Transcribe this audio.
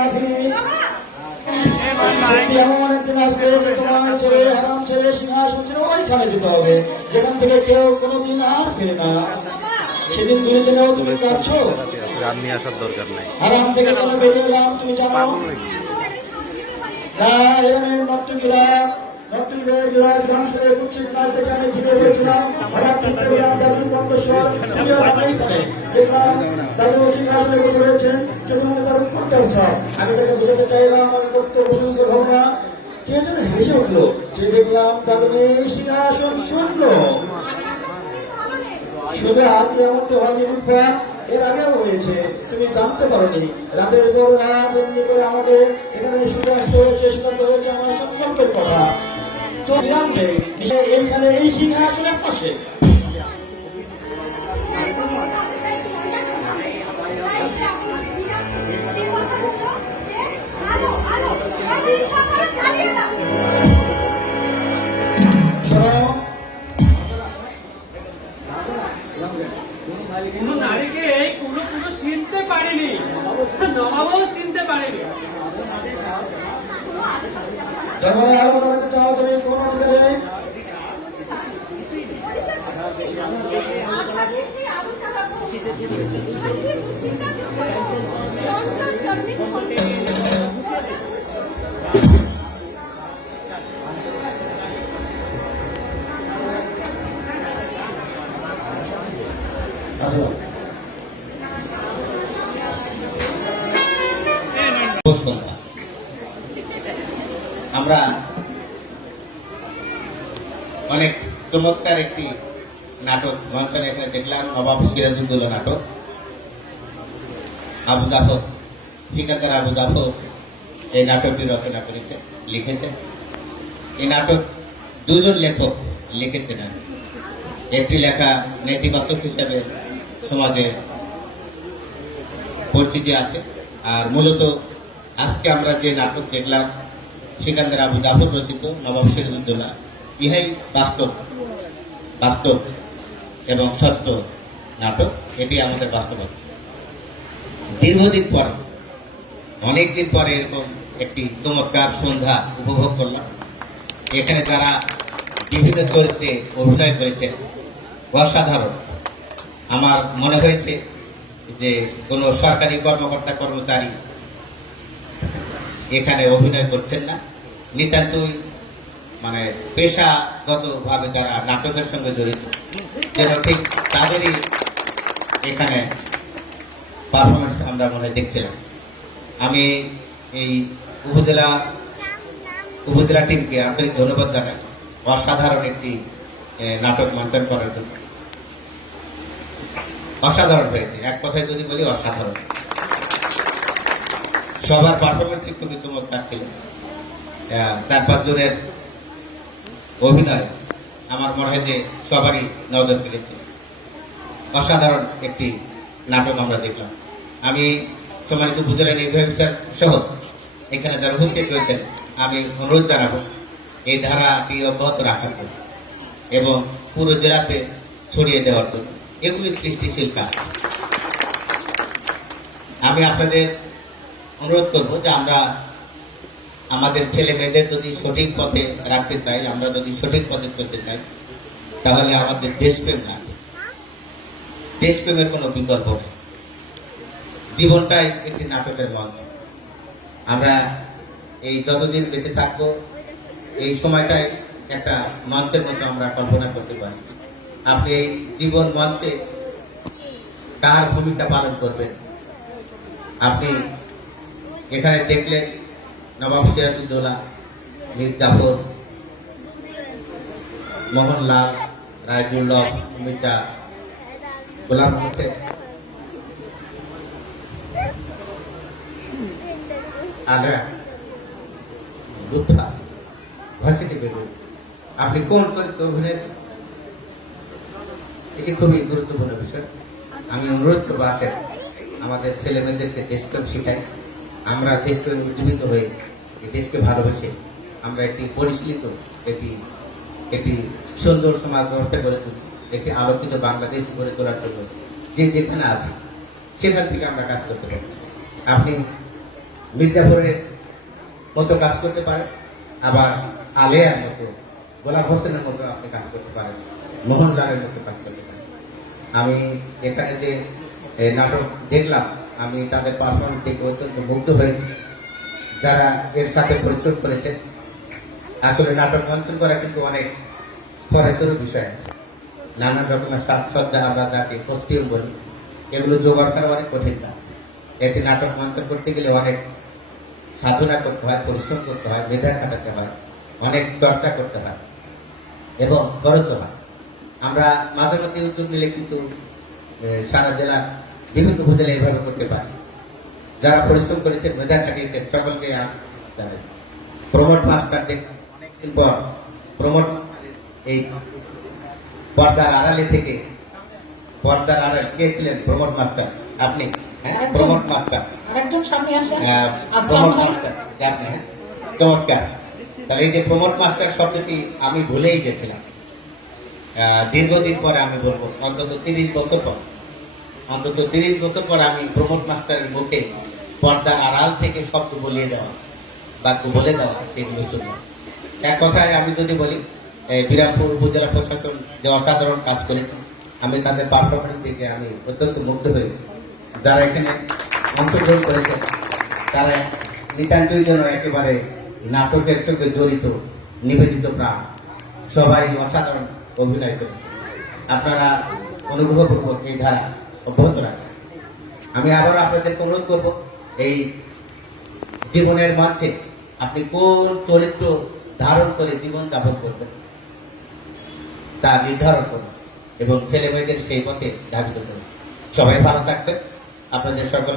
মাফি এমন একদিন আসবে যে তোমার ছেড়ে হারাম ছেড়ে সিংহাসন ছেড়ে ওইখানে যেতে হবে যেখান থেকে কেউ কোনোদিন আর ফিরে না। সেদিন তুমি জেনেও তুমি কাঁদছো, হারাম থেকে কেন বেরিয়ে এলাম তুমি জানো? এরামের নর্তকীরা নর্তকীদের বিরাট গান কুচ্ছিত নাচ দেখে আমি ঝিলে হয়েছিলাম। হঠাৎ চিন্তা করলাম দাদুর কণ্ঠস্বর ঝিলে অনেক করে দেখলাম দাদু সিংহাসনে বসে রয়েছেন, চতুর্থ তার উৎপত্তি উৎসব। আমি তাকে বোঝাতে চাইলাম আমার বক্তব্য ভাবনা, কে যেন হেসে উঠলো যে দেখলাম দাদু নেই, সিংহাসন শূন্য। শুধু আজ এমনটি হয়নি রূপা, এর আগেও হয়েছে, তুমি জানতে পারোনি। রাতের পর রাত এমনি করে আমাদের এখানে শুধু আসতে হয়েছে, শোনাতে হয়েছে আমার সংকল্পের কথা। তো বিরাম নেই এইখানে এই সিংহাসনের পাশে। কোনো নারীকে কোনো পুরুষ চিনতে পারেনি, নবাবও চিনতে পারেনি। চাও তুমি কোন অধিকারে? আমরা অনেক চমৎকার একটি নাটক মঞ্চনে এখানে দেখলাম, নবাব সিরাজউদ্দৌলা নাটক। আবু জাফর, সিকান্দার আবু জাফর এই নাটকটি রচনা করেছে, লিখেছেন। এই নাটক দুজন লেখক লিখেছেন। একটি লেখা নেতিবাচক হিসেবে সমাজে পরিচিতি আছে, আর মূলত আজকে আমরা যে নাটক দেখলাম সিকান্দার আবু জাফর রচিত নবাব সিরাজউদ্দৌলা, ইহাই বাস্তব বাস্তব এবং সত্য নাটক। এটি আমাদের বাস্তবতা। দীর্ঘদিন পরে, অনেকদিন পরে এরকম একটি চমৎকার সন্ধ্যা উপভোগ করলাম। এখানে যারা বিভিন্ন চরিত্রে অভিনয় করেছেন অসাধারণ। আমার মনে হয়েছে যে কোনো সরকারি কর্মকর্তা কর্মচারী এখানে অভিনয় করছেন না, নিতান্তই মানে পেশাগতভাবে যারা নাটকের সঙ্গে জড়িত, যেন ঠিক তাদেরই এখানে পারফরমেন্স আমরা মনে দেখছিলাম। আমি এই উপজেলা টিমকে আন্তরিক ধন্যবাদ জানাই অসাধারণ একটি নাটক মঞ্চন করার জন্য। অসাধারণ হয়েছে, এক কথায় যদি বলি অসাধারণ। সবার পারফরমেন্স খুবই চমৎকার ছিল। 4-5 জনের অভিনয় আমার মনে হয় যে সবারই নজর কেড়েছে। অসাধারণ একটি নাটক আমরা দেখলাম। আমি সম্মানিত উপজেলা নির্বাহী অফিসার সহ এখানে যারা উপস্থিত রয়েছেন, আমি অনুরোধ জানাবো এই ধারাটি অব্যাহত রাখার জন্য এবং পুরো জেলাতে ছড়িয়ে দেওয়ার জন্য। এগুলি সৃষ্টিশীল কাজ। আমি আপনাদের অনুরোধ করবো যে আমরা আমাদের ছেলে মেয়েদের যদি সঠিক পথে রাখতে চাই, আমরা যদি সঠিক পথে চলতে চাই, তাহলে আমাদের দেশপ্রেম লাগবে। দেশপ্রেমের কোনো বিকল্প নেই। জীবনটাই একটি নাটকের মঞ্চ। আমরা এই যতদিন বেঁচে থাকবো এই সময়টাই একটা মঞ্চের মতো আমরা কল্পনা করতে পারি। আপনি এই জীবন মঞ্চে কার ভূমিকা পালন করবেন? আপনি এখানে দেখলেন নবাব সিরাজউদ্দৌলা, মীর জাফর, মোহনলাল, রায়দুল্লভ, মির্জা গোলাম হোসেন, আগা, বুদ্ধা, ভার্সিটি বেগম। আপনি কোন চরিত্র অভিনয়? এটি খুবই গুরুত্বপূর্ণ বিষয়। আমি অনুরোধ করবো, আসেন আমাদের ছেলে মেয়েদেরকে দেশপ্রেম শিখাই। আমরা দেশপ্রেম উজ্জীবিত হয়ে এই দেশকে ভালোবেসে আমরা একটি পরিশীলিত একটি সুন্দর সমাজ ব্যবস্থা গড়ে তুলি, একটি আলোকিত বাংলাদেশ গড়ে তোলার জন্য যে যেখানে আছি সেখান থেকে আমরা কাজ করতে পারি। আপনি মির্জাপুরের মতো কাজ করতে পারেন, আবার আলেয়ার মতো, গোলাপ হোসেনের মতো আপনি কাজ করতে পারেন, মোহনলালের মতো কাজ করতে পারেন। আমি এখানে যে নাটক দেখলাম, আমি তাদের পারফরমেন্স দেখে অত্যন্ত মুগ্ধ হয়েছি। যারা এর সাথে পরিশ্রম করেছেন, আসলে নাটক মঞ্চন করা কিন্তু অনেক খরচেরও বিষয় আছে। নানান রকমের সাজসজ্জা, আমরা যাকে কস্টিউম বলি, এগুলো জোগাড় করা অনেক কঠিন কাজ। একটি নাটক মঞ্চন করতে গেলে অনেক সাধনা করতে হয়, পরিশ্রম করতে হয়, মেধা খাটাতে হয়, অনেক চর্চা করতে হয় এবং খরচও হয়। আমরা মাঝে মধ্যে উদ্যোগ নিলে কিন্তু সারা জেলার বিভিন্ন উপজেলা এইভাবে করতে পারি। যারা পরিশ্রম করেছেন, মেধা খাটিয়েছেন, সকলকে জানাই। প্রমোট মাস্টার দেখলাম অনেকদিন পর, প্রমোট এই পর্দার আড়ালে থেকে, পর্দার আড়ালে কে ছিলেন? প্রমোট মাস্টার আপনি? হ্যাঁ, প্রমোট মাস্টার, আরেকজন সামনে আসেন। প্রমোট মাস্টার আপনি? হ্যাঁ, চমৎকার। তাহলে এই যে প্রমোট মাস্টার শব্দটি আমি ভুলেই গেছিলাম। দীর্ঘদিন পরে আমি বলবো, অন্তত 30 বছর পর, অন্তত 30 বছর পর আমি প্রমোট মাস্টারের মুখে পর্দার আড়াল থেকে শব্দ বলিয়ে দেওয়া, বাক্য বলে দেওয়া, সেগুলো শুনলাম। এক কথায় আমি যদি বলি, বিরামপুর উপজেলা প্রশাসন যে অসাধারণ কাজ করেছে, আমি তাদের পারফরমেন্স দেখে আমি অত্যন্ত মুগ্ধ হয়েছি। যারা এখানে অংশগ্রহণ করেছে তারা নিতান্তই যেন একেবারে নাটকের সঙ্গে জড়িত, নিবেদিত প্রাণ, সবাই অসাধারণ অভিনয় করেছে। আপনারা অনুগ্রহপূর্বক এই ধারা অব্যাহত রাখবেন। আমি আবার আপনাদেরকে অনুরোধ করব, এই জীবনের মাঝে আপনি কোন চরিত্র ধারণ করে জীবন যাপন করবেন তা নির্ধারণ করুন এবং ছেলে মেয়েদের সেই পথে ধাবিত করুন। সবাই ভালো থাকবেন। আপনাদের সকল